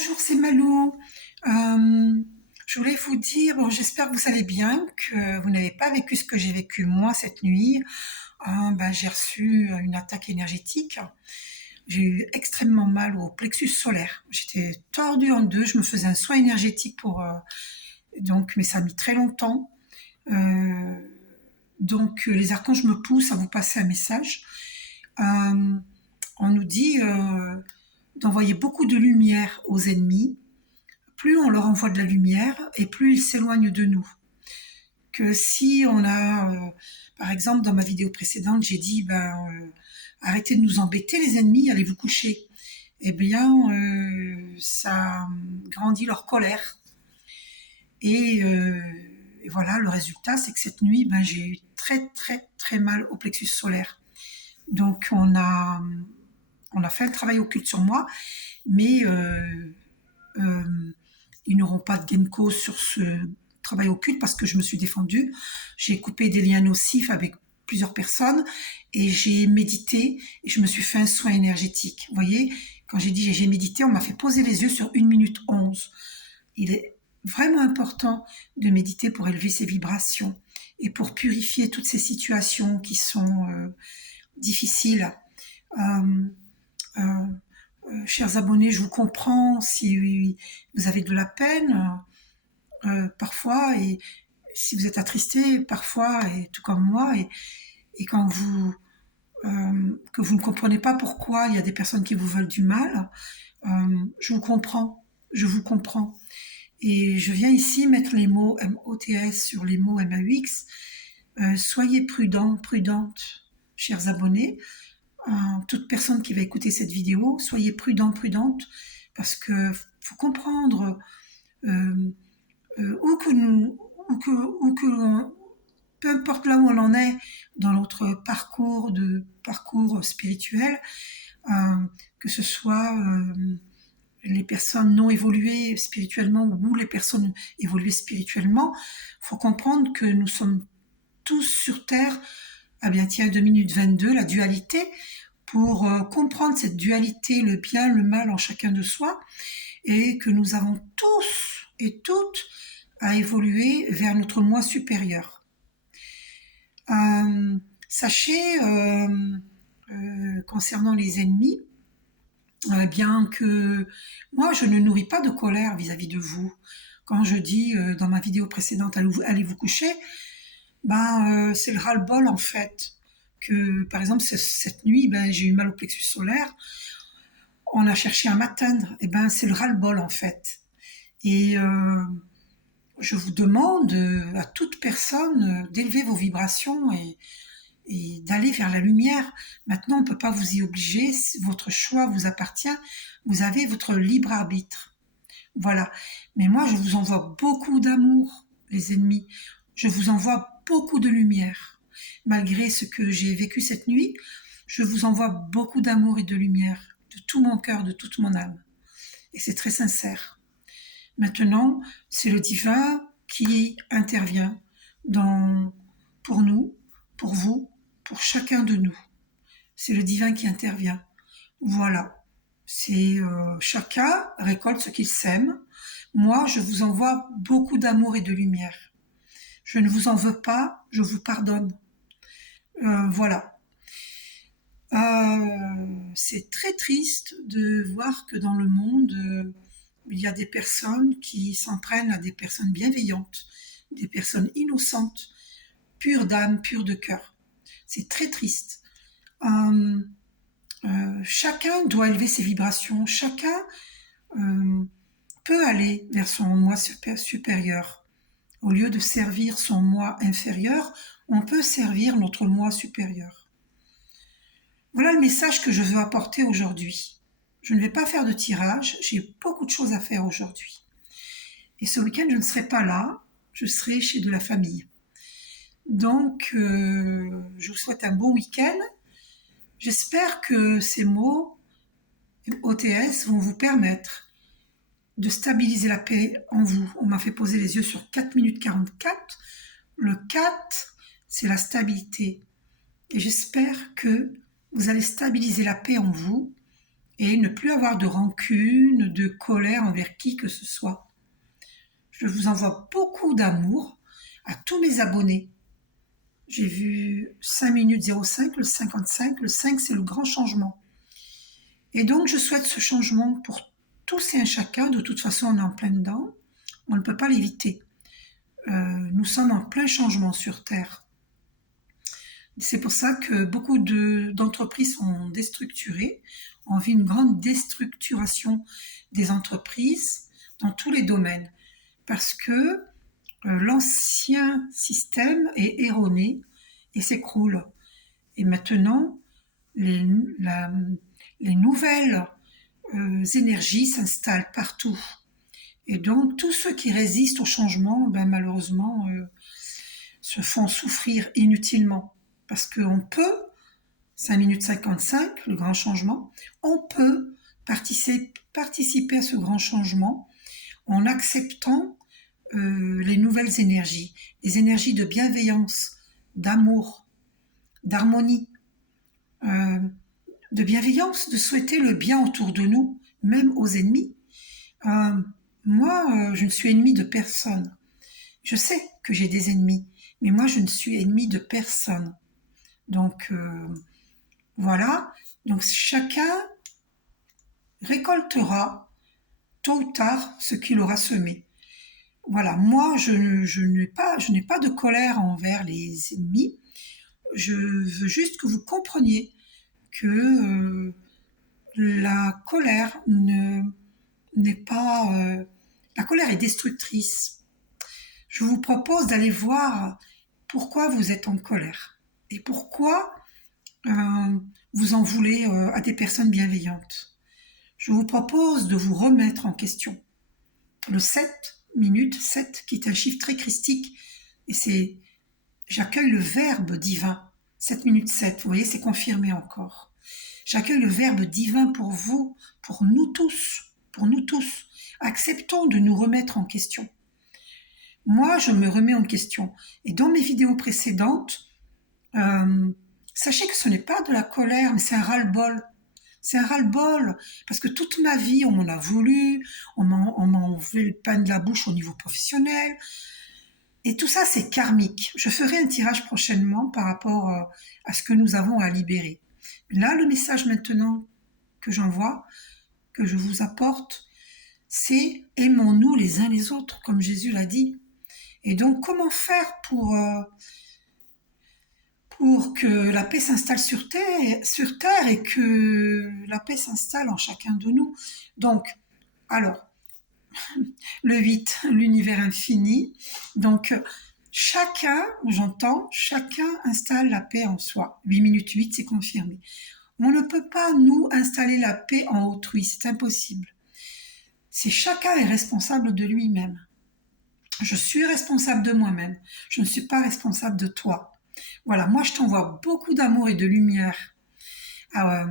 Bonjour, c'est Malou. Euh, je voulais vous dire, bon, j'espère que vous allez bien, que vous n'avez pas vécu ce que j'ai vécu moi cette nuit. J'ai reçu une attaque énergétique. J'ai eu extrêmement mal au plexus solaire. J'étais tordue en deux. Je me faisais un soin énergétique mais ça a mis très longtemps. Euh, les archanges me poussent à vous passer un message. Euh, on nous dit d'envoyer beaucoup de lumière aux ennemis. Plus on leur envoie de la lumière et plus ils s'éloignent de nous. Que si on a, par exemple, dans ma vidéo précédente, j'ai dit, arrêtez de nous embêter les ennemis, allez vous coucher. Eh bien, ça grandit leur colère. Et, euh, et voilà, le résultat, c'est que cette nuit, j'ai eu très très très mal au plexus solaire. Donc on a fait un travail occulte sur moi, mais euh, ils n'auront pas de gain de cause sur ce travail occulte parce que je me suis défendue. J'ai coupé des liens nocifs avec plusieurs personnes et j'ai médité et je me suis fait un soin énergétique. Vous voyez, quand j'ai dit j'ai médité, on m'a fait poser les yeux sur 1 minute 11. Il est vraiment important de méditer pour élever ses vibrations et pour purifier toutes ces situations qui sont difficiles. Euh, euh, Chers abonnés, je vous comprends si vous avez de la peine parfois et si vous êtes attristé parfois et tout comme moi et quand vous que vous ne comprenez pas pourquoi il y a des personnes qui vous veulent du mal, je vous comprends, je vous comprends. Et je viens ici mettre les mots MOTS sur les mots MAUX. Soyez prudents, prudentes, chers abonnés. Toute personne qui va écouter cette vidéo, soyez prudents, prudentes, parce que faut comprendre euh, où que nous, où que peu importe là où on en est dans notre parcours spirituel, euh, que ce soit les personnes non évoluées spirituellement ou les personnes évoluées spirituellement, faut comprendre que nous sommes tous sur Terre. Ah bien tiens, 2 minutes 22, la dualité, pour comprendre cette dualité, le bien, le mal en chacun de soi, et que nous avons tous et toutes à évoluer vers notre moi supérieur. Euh, Sachez, concernant les ennemis, bien que moi, je ne nourris pas de colère vis-à-vis de vous. Quand je dis dans ma vidéo précédente, allez vous coucher, c'est le ras-le-bol en fait. Que par exemple, cette nuit, j'ai eu mal au plexus solaire, on a cherché à m'atteindre, et c'est le ras-le-bol en fait. Et je vous demande à toute personne d'élever vos vibrations et d'aller vers la lumière. Maintenant, on ne peut pas vous y obliger, votre choix vous appartient, vous avez votre libre arbitre. Voilà. Mais moi, je vous envoie beaucoup d'amour, les ennemis. Je vous envoie beaucoup de lumière. Malgré ce que j'ai vécu cette nuit, je vous envoie beaucoup d'amour et de lumière, de tout mon cœur, de toute mon âme. Et c'est très sincère. Maintenant, c'est le divin qui intervient pour nous, pour vous, pour chacun de nous. C'est le divin qui intervient. Voilà. C'est chacun récolte ce qu'il sème. Moi, je vous envoie beaucoup d'amour et de lumière. Je ne vous en veux pas, je vous pardonne. Voilà. C'est très triste de voir que dans le monde, il y a des personnes qui s'en prennent à des personnes bienveillantes, des personnes innocentes, pures d'âme, pures de cœur. C'est très triste. Euh, Chacun doit élever ses vibrations, chacun euh, peut aller vers son moi supérieur. Au lieu de servir son moi inférieur, on peut servir notre moi supérieur. Voilà le message que je veux apporter aujourd'hui. Je ne vais pas faire de tirage, j'ai beaucoup de choses à faire aujourd'hui. Et ce week-end, je ne serai pas là, je serai chez de la famille. Donc, je vous souhaite un bon week-end. J'espère que ces mots OTS vont vous permettre de stabiliser la paix en vous. On m'a fait poser les yeux sur 4 minutes 44. Le 4, c'est la stabilité. Et j'espère que vous allez stabiliser la paix en vous et ne plus avoir de rancune, de colère envers qui que ce soit. Je vous envoie beaucoup d'amour à tous mes abonnés. J'ai vu 5 minutes 05, le 55, le 5 c'est le grand changement. Et donc je souhaite ce changement pour tous et un chacun. De toute façon on est en plein dedans, on ne peut pas l'éviter. Nous sommes en plein changement sur Terre. C'est pour ça que beaucoup d'entreprises sont déstructurées. On vit une grande déstructuration des entreprises dans tous les domaines parce que l'ancien système est erroné et s'écroule. Et maintenant, les, la- les nouvelles énergies s'installent partout. Et donc, tous ceux qui résistent au changement, ben, malheureusement, se font souffrir inutilement. Parce qu'on peut, 5 minutes 55, le grand changement, on peut participer à ce grand changement en acceptant les nouvelles énergies, les énergies de bienveillance, d'amour, d'harmonie, euh, de bienveillance, de souhaiter le bien autour de nous, même aux ennemis. Euh, moi, je ne suis ennemie de personne. Je sais que j'ai des ennemis, mais moi, je ne suis ennemie de personne. Donc, voilà. Donc, chacun récoltera tôt ou tard ce qu'il aura semé. Voilà, moi, je n'ai pas de colère envers les ennemis. Je veux juste que vous compreniez que la colère n'est pas... la colère est destructrice. Je vous propose d'aller voir pourquoi vous êtes en colère et pourquoi vous en voulez à des personnes bienveillantes. Je vous propose de vous remettre en question. Le 7 minutes, 7 qui est un chiffre très christique, et c'est j'accueille le verbe divin. 7 minutes 7, vous voyez, c'est confirmé encore. J'accueille le verbe divin pour vous, pour nous tous, pour nous tous. Acceptons de nous remettre en question. Moi, je me remets en question. Et dans mes vidéos précédentes, euh, sachez que ce n'est pas de la colère, mais c'est un ras-le-bol. C'est un ras-le-bol, parce que toute ma vie, on m'en a voulu, on m'a enlevé le pain de la bouche au niveau professionnel, et tout ça, c'est karmique. Je ferai un tirage prochainement par rapport à ce que nous avons à libérer. Là, le message maintenant que j'envoie, que je vous apporte, c'est aimons-nous les uns les autres, comme Jésus l'a dit. Et donc, comment faire pour que la paix s'installe sur terre et que la paix s'installe en chacun de nous? Donc, alors, le 8, l'univers infini. Donc, chacun, j'entends, chacun installe la paix en soi. 8 minutes 8, c'est confirmé. On ne peut pas, nous, installer la paix en autrui, c'est impossible. C'est chacun est responsable de lui-même. Je suis responsable de moi-même. Je ne suis pas responsable de toi. Voilà, moi je t'envoie beaucoup d'amour et de lumière à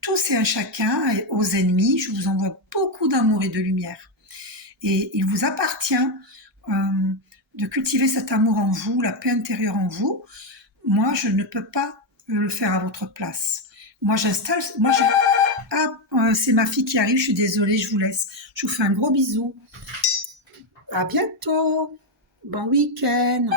tous et à chacun, et aux ennemis, je vous envoie beaucoup d'amour et de lumière. Et il vous appartient euh, de cultiver cet amour en vous, la paix intérieure en vous. Moi, je ne peux pas le faire à votre place. Moi, j'installe. Ah, c'est ma fille qui arrive. Je suis désolée, je vous laisse. Je vous fais un gros bisou. À bientôt. Bon week-end.